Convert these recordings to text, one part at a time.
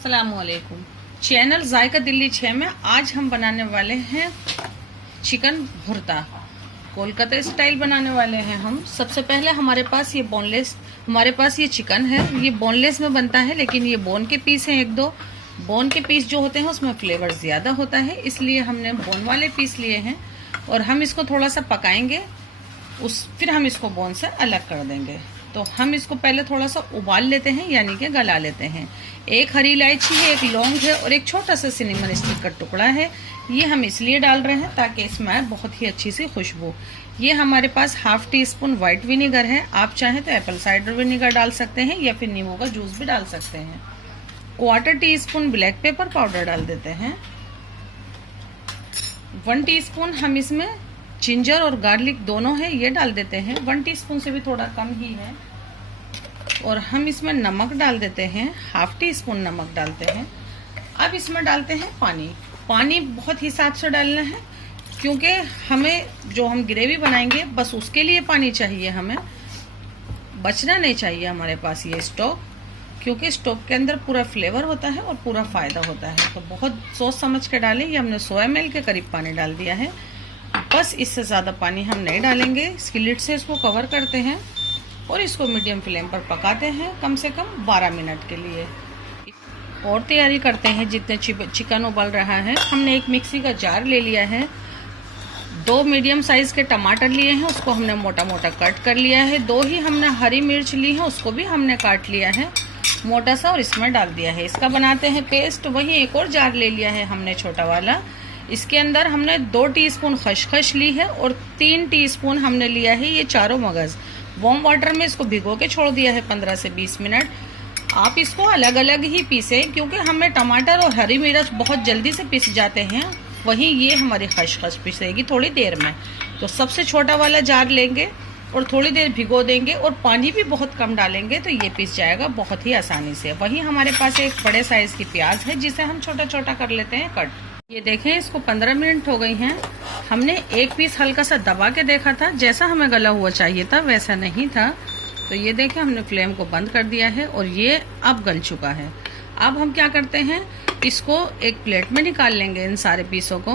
अस्सलामुअलैकुम। चैनल जायका दिल्ली 6 में आज हम बनाने वाले हैं चिकन भुर्ता। कोलकाता स्टाइल बनाने वाले हैं हम। सबसे पहले हमारे पास ये चिकन है। ये बोनलेस में बनता है, लेकिन ये बोन के पीस हैं। एक दो बोन के पीस जो होते हैं उसमें फ्लेवर ज्यादा होता है, इसलिए हमने बोन वाले पीस लिए हैं। और हम इसको थोड़ा सा पकाएंगे, फिर हम इसको बोन से अलग कर देंगे। तो हम इसको पहले थोड़ा सा उबाल लेते हैं, यानी कि गला लेते हैं। एक हरी इलायची है, एक लौंग है और एक छोटा सा सिनेमन स्टिक का टुकड़ा है। ये हम इसलिए डाल रहे हैं ताकि इसमें आए बहुत ही अच्छी सी खुशबू। ये हमारे पास half teaspoon white vinegar है। आप चाहें तो एप्पल साइडर विनेगर डाल सकते हैं या फिर नींबू का जूस भी डाल सकते हैं। Quarter tea spoon black pepper powder डाल देते हैं। 1 टीस्पून हम इसमें जिंजर और गार्लिक दोनों है, ये डाल देते हैं। 1 टीस्पून से भी थोड़ा कम ही है। और हम इसमें नमक डाल देते हैं, हाफ टी स्पून नमक डालते हैं। अब इसमें डालते हैं पानी बहुत हिसाब से डालना है, क्योंकि हमें जो हम ग्रेवी बनाएंगे बस उसके लिए पानी चाहिए। हमें बचना नहीं चाहिए हमारे पास ये स्टॉक, क्योंकि स्टॉक के अंदर पूरा फ्लेवर होता है और पूरा फायदा होता है। तो बहुत सोच समझ के डालें। ये हमने 100 ml के करीब पानी डाल दिया है, बस इससे ज़्यादा पानी हम नहीं डालेंगे। इसकी लिड से इसको कवर करते हैं और इसको मीडियम फ्लेम पर पकाते हैं कम से कम 12 मिनट के लिए। और तैयारी करते हैं। जितने चिकन उबल रहा है, हमने एक मिक्सी का जार ले लिया है। 2 मीडियम साइज के टमाटर लिए हैं, उसको हमने मोटा मोटा कट कर लिया है। 2 ही हमने हरी मिर्च ली है, उसको भी हमने काट लिया है मोटा सा और इसमें डाल दिया है। इसका बनाते हैं पेस्ट। वही एक और जार ले लिया है हमने छोटा वाला। इसके अंदर हमने 2 टीस्पून खसखस ली है और 3 टीस्पून हमने लिया है ये चारों मगज। वार्म वाटर में इसको भिगो के छोड़ दिया है 15 से 20 मिनट। आप इसको अलग अलग ही पीसें, क्योंकि हमें टमाटर और हरी मिर्च बहुत जल्दी से पिस जाते हैं। वहीं ये हमारी खसखस पिसेगी थोड़ी देर में। तो सबसे छोटा वाला जार लेंगे और थोड़ी देर भिगो देंगे और पानी भी बहुत कम डालेंगे, तो ये पिस जाएगा बहुत ही आसानी से। वहीं हमारे पास एक बड़े साइज की प्याज है, जिसे हम छोटा छोटा कर लेते हैं कट। ये देखें, इसको 15 मिनट हो गई हैं। हमने एक पीस हल्का सा दबा के देखा था, जैसा हमें गला हुआ चाहिए था वैसा नहीं था। तो ये देखें, हमने फ्लेम को बंद कर दिया है और ये अब गल चुका है। अब हम क्या करते हैं, इसको एक प्लेट में निकाल लेंगे इन सारे पीसों को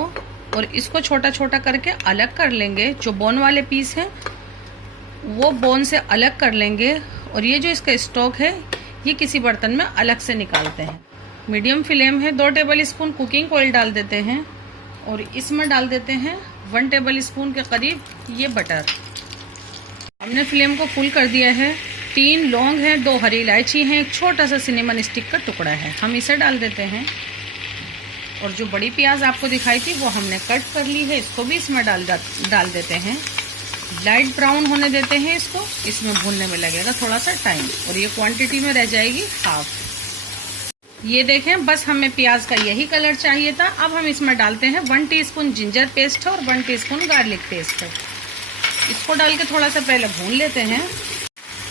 और इसको छोटा छोटा करके अलग कर लेंगे। जो बोन वाले पीस हैं वो बोन से अलग कर लेंगे और ये जो इसका स्टॉक है ये किसी बर्तन में अलग से निकालते हैं। मीडियम फ्लेम है। 2 टेबल स्पून कुकिंग ऑयल डाल देते हैं और इसमें डाल देते हैं 1 टेबल स्पून के करीब ये बटर। हमने फ्लेम को फुल कर दिया है। 3 लौंग हैं, 2 हरी इलायची हैं, एक छोटा सा सिनेमन स्टिक का टुकड़ा है, हम इसे डाल देते हैं। और जो बड़ी प्याज आपको दिखाई थी वो हमने कट कर ली है, इसको भी इसमें डाल देते हैं। लाइट ब्राउन होने देते हैं इसको। इसमें भूनने में लगेगा थोड़ा सा टाइम और ये क्वांटिटी में रह जाएगी हाफ। ये देखें, बस हमें प्याज का यही कलर चाहिए था। अब हम इसमें डालते हैं 1 टीस्पून जिंजर पेस्ट है और 1 टीस्पून गार्लिक पेस्ट है। इसको डाल के थोड़ा सा पहले भून लेते हैं।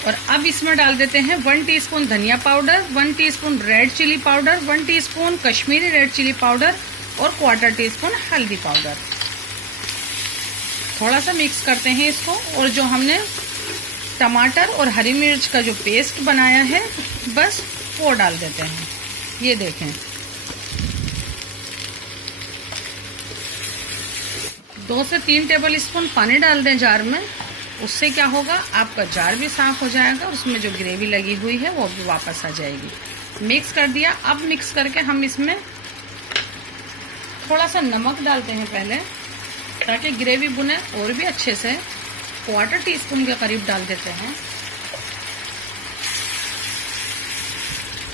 और अब इसमें डाल देते हैं 1 टीस्पून धनिया powder, 1 teaspoon red chilli powder, 1 teaspoon Kashmiri red chilli powder और क्वार्टर टीस्पून हल्दी पाउडर। थोड़ा सा मिक्स करते हैं इसको। और जो हमने टमाटर और हरी मिर्च का जो पेस्ट बनाया है बस वो डाल देते हैं। ये देखें, 2 से 3 टेबल स्पून पानी डाल दें जार में। उससे क्या होगा, आपका जार भी साफ हो जाएगा और उसमें जो ग्रेवी लगी हुई है वो भी वापस आ जाएगी। मिक्स कर दिया। अब मिक्स करके हम इसमें थोड़ा सा नमक डालते हैं पहले, ताकि ग्रेवी बुने और भी अच्छे से। 1/4 टीस्पून के करीब डाल देते हैं।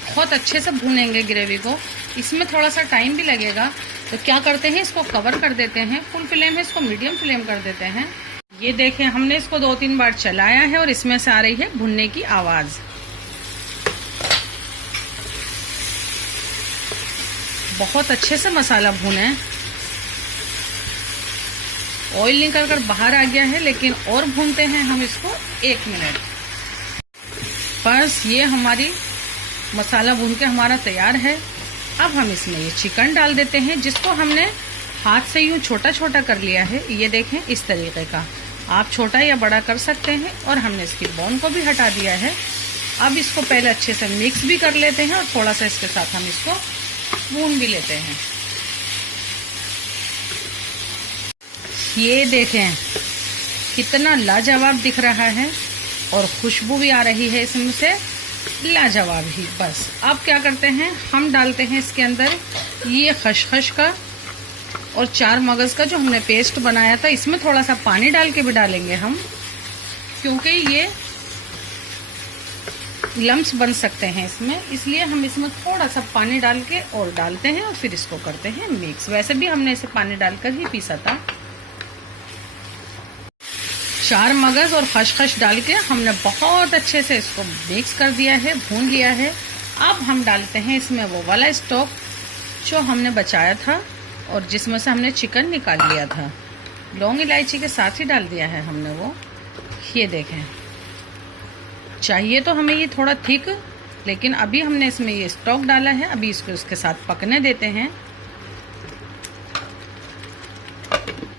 बहुत अच्छे से भूनेंगे ग्रेवी को, इसमें थोड़ा सा टाइम भी लगेगा। तो क्या करते हैं, इसको कवर कर देते हैं। फुल फ्लेम है, इसको मीडियम फ्लेम कर देते हैं। ये देखें, हमने इसको 2-3 बार चलाया है और इसमें से आ रही है भुनने की आवाज। बहुत अच्छे से मसाला भुने। ऑयल निकल कर बाहर आ गया है, लेकिन और भूनते हैं हम इसको 1 मिनट। बस ये हमारी मसाला भून के हमारा तैयार है। अब हम इसमें ये चिकन डाल देते हैं, जिसको हमने हाथ से यूं छोटा छोटा कर लिया है। ये देखें, इस तरीके का आप छोटा या बड़ा कर सकते हैं। और हमने इसकी बोन को भी हटा दिया है। अब इसको पहले अच्छे से मिक्स भी कर लेते हैं और थोड़ा सा इसके साथ हम इसको भून भी लेते हैं। ये देखें कितना लाजवाब दिख रहा है और खुशबू भी आ रही है इसमें से, लाजवाब ही। बस अब क्या करते हैं, हम डालते हैं इसके अंदर ये खसखस का और 4 मगज का जो हमने पेस्ट बनाया था। इसमें थोड़ा सा पानी डाल के भी डालेंगे हम, क्योंकि ये लम्स बन सकते हैं इसमें, इसलिए हम इसमें थोड़ा सा पानी डाल के और डालते हैं और फिर इसको करते हैं मिक्स। वैसे भी हमने इसे पानी डालकर ही पीसा था। 4 मगज और खसखस डाल के हमने बहुत अच्छे से इसको मिक्स कर दिया है, भून लिया है। अब हम डालते हैं इसमें वो वाला स्टॉक जो हमने बचाया था और जिसमें से हमने चिकन निकाल लिया था। लौंग इलायची के साथ ही डाल दिया है हमने वो। ये देखें, चाहिए तो हमें ये थोड़ा थिक, लेकिन अभी हमने इसमें ये स्टॉक डाला है। अभी इसको इसके साथ पकने देते हैं।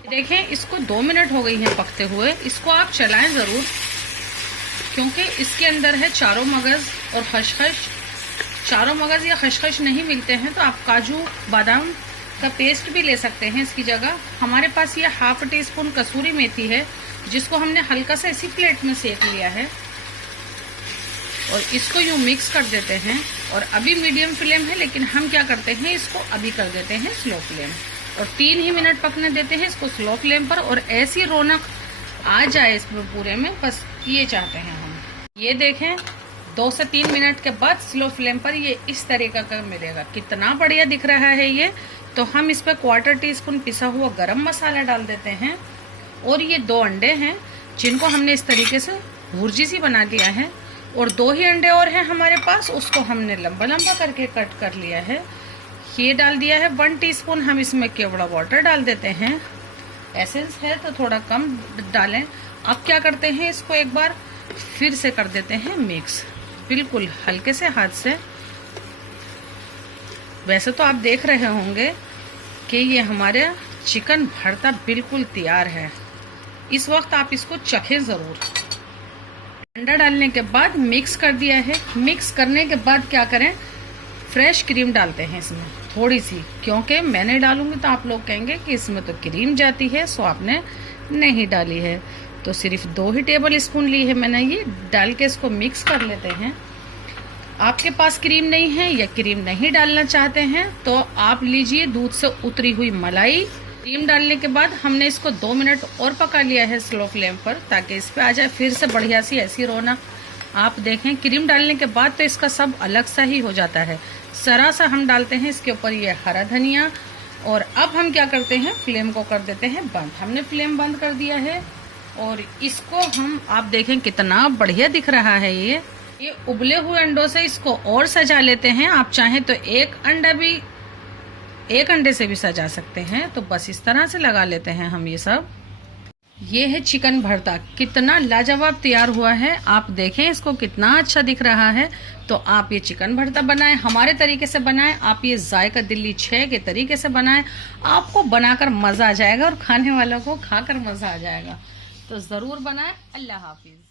देखें, इसको 2 मिनट हो गई है पकते हुए। इसको आप चलाएं ज़रूर, क्योंकि इसके अंदर है चारों मगज़ और खसखस। चारों मगज़ या खसखस नहीं मिलते हैं तो आप काजू बादाम का पेस्ट भी ले सकते हैं इसकी जगह। हमारे पास ये ½ टीस्पून कसूरी मेथी है, जिसको हमने हल्का सा इसी प्लेट में सेक लिया है और इसको यूँ मिक्स कर देते हैं। और अभी मीडियम फ्लेम है, लेकिन हम क्या करते हैं, इसको अभी कर देते हैं स्लो फ्लेम और 3 ही मिनट पकने देते हैं इसको स्लो फ्लेम पर। और ऐसी रौनक आ जाए इसमें पूरे में, बस ये चाहते हैं हम। ये देखें, 2 से 3 मिनट के बाद स्लो फ्लेम पर ये इस तरीके का मिलेगा। कितना बढ़िया दिख रहा है ये। तो हम इस पर 1/4 टीस्पून पिसा हुआ गरम मसाला डाल देते हैं। और ये 2 अंडे हैं जिनको हमने इस तरीके से भुर्जी सी बना दिया है। और 2 ही अंडे और हैं हमारे पास, उसको हमने लंबा लंबा करके कट कर लिया है। ये डाल दिया है 1 टीस्पून। हम इसमें केवड़ा वाटर डाल देते हैं। एसेंस है तो थोड़ा कम डालें। अब क्या करते हैं, इसको एक बार फिर से कर देते हैं मिक्स, बिल्कुल हल्के से हाथ से। वैसे तो आप देख रहे होंगे कि ये हमारे चिकन भरता बिल्कुल तैयार है। इस वक्त आप इसको चखें ज़रूर। अंडा डालने के बाद मिक्स कर दिया है। मिक्स करने के बाद क्या करें, फ्रेश क्रीम डालते हैं इसमें थोड़ी सी, क्योंकि मैंने डालूंगी तो आप लोग कहेंगे कि इसमें तो क्रीम जाती है, सो आपने नहीं डाली है। तो सिर्फ 2 ही टेबल स्पून ली है मैंने। ये डाल के इसको मिक्स कर लेते हैं। आपके पास क्रीम नहीं है या क्रीम नहीं डालना चाहते हैं तो आप लीजिए दूध से उतरी हुई मलाई। क्रीम डालने के बाद हमने इसको 2 मिनट और पका लिया है स्लो फ्लेम पर, ताकि इस पे आ जाए फिर से बढ़िया सी ऐसी रौनक। आप देखें, क्रीम डालने के बाद तो इसका सब अलग सा ही हो जाता है। जरा सा हम डालते हैं इसके ऊपर ये हरा धनिया। और अब हम क्या करते हैं, फ्लेम को कर देते हैं बंद। हमने फ्लेम बंद कर दिया है और इसको हम, आप देखें कितना बढ़िया दिख रहा है ये उबले हुए अंडों से इसको और सजा लेते हैं। आप चाहें तो एक अंडे से भी सजा सकते हैं। तो बस इस तरह से लगा लेते हैं हम ये सब। ये है चिकन भरता, कितना लाजवाब तैयार हुआ है। आप देखें इसको कितना अच्छा दिख रहा है। तो आप ये चिकन भरता बनाएं, हमारे तरीके से बनाएं। आप ये जायका दिल्ली 6 के तरीके से बनाएं, आपको बनाकर मजा आ जाएगा और खाने वालों को खाकर मजा आ जाएगा। तो जरूर बनाएं। अल्लाह हाफिज।